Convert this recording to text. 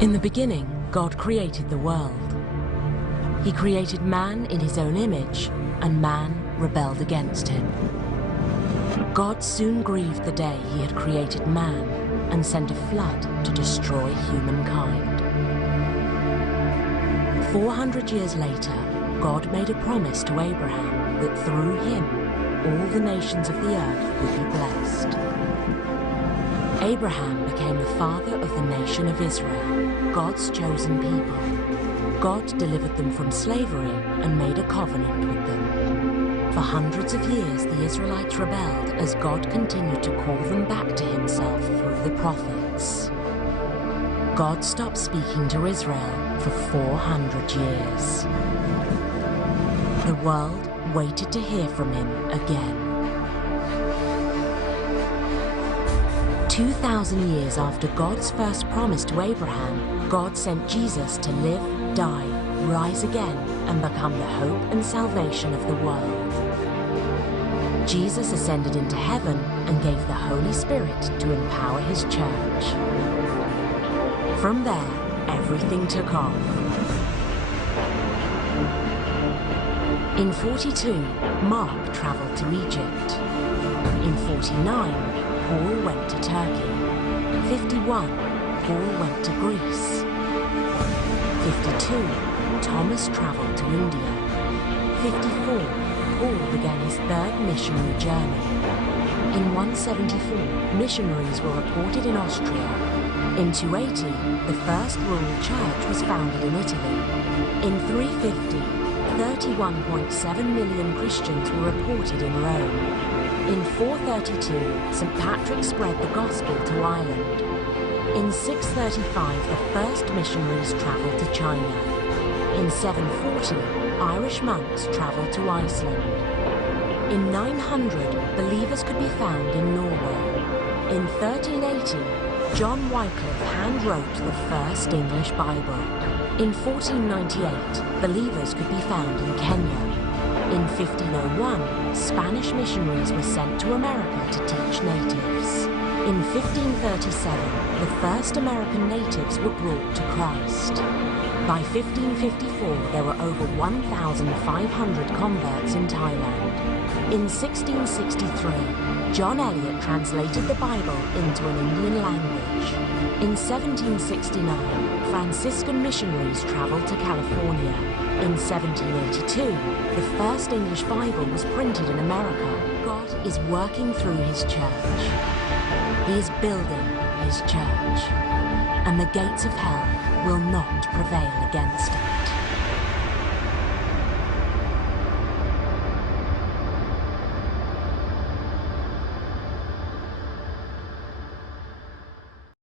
In the beginning, God created the world. He created man in his own image, and man rebelled against him. God soon grieved the day he had created man and sent a flood to destroy humankind. 400 years later, God made a promise to Abraham that through him, all the nations of the earth would be blessed. Abraham became the father of the nation of Israel, God's chosen people. God delivered them from slavery and made a covenant with them. For hundreds of years, the Israelites rebelled as God continued to call them back to himself through the prophets. God stopped speaking to Israel for 400 years. The world waited to hear from him again. 2,000 years after God's first promise to Abraham, God sent Jesus to live, die, rise again, and become the hope and salvation of the world. Jesus ascended into heaven and gave the Holy Spirit to empower his church. From there, everything took off. In 42, Mark traveled to Egypt. In 49, Paul went to Turkey. 51, Paul went to Greece. 52, Thomas traveled to India. 54, Paul began his third missionary journey. In 174, missionaries were reported in Austria. In 280, the first rural church was founded in Italy. In 350, 31.7 million Christians were reported in Rome. In 432, St. Patrick spread the gospel to Ireland. In 635, the first missionaries travelled to China. In 740, Irish monks travelled to Iceland. In 900, believers could be found in Norway. In 1380, John Wycliffe hand-wrote the first English Bible. In 1498, believers could be found in Kenya. In 1501, Spanish missionaries were sent to America to teach natives. In 1537, the first American natives were brought to Christ. By 1554, there were over 1,500 converts in Thailand. In 1663, John Eliot translated the Bible into an Indian language. In 1769, Franciscan missionaries traveled to California. In 1782, the first English Bible was printed in America. God is working through his church. He is building his church. And the gates of hell will not prevail against it.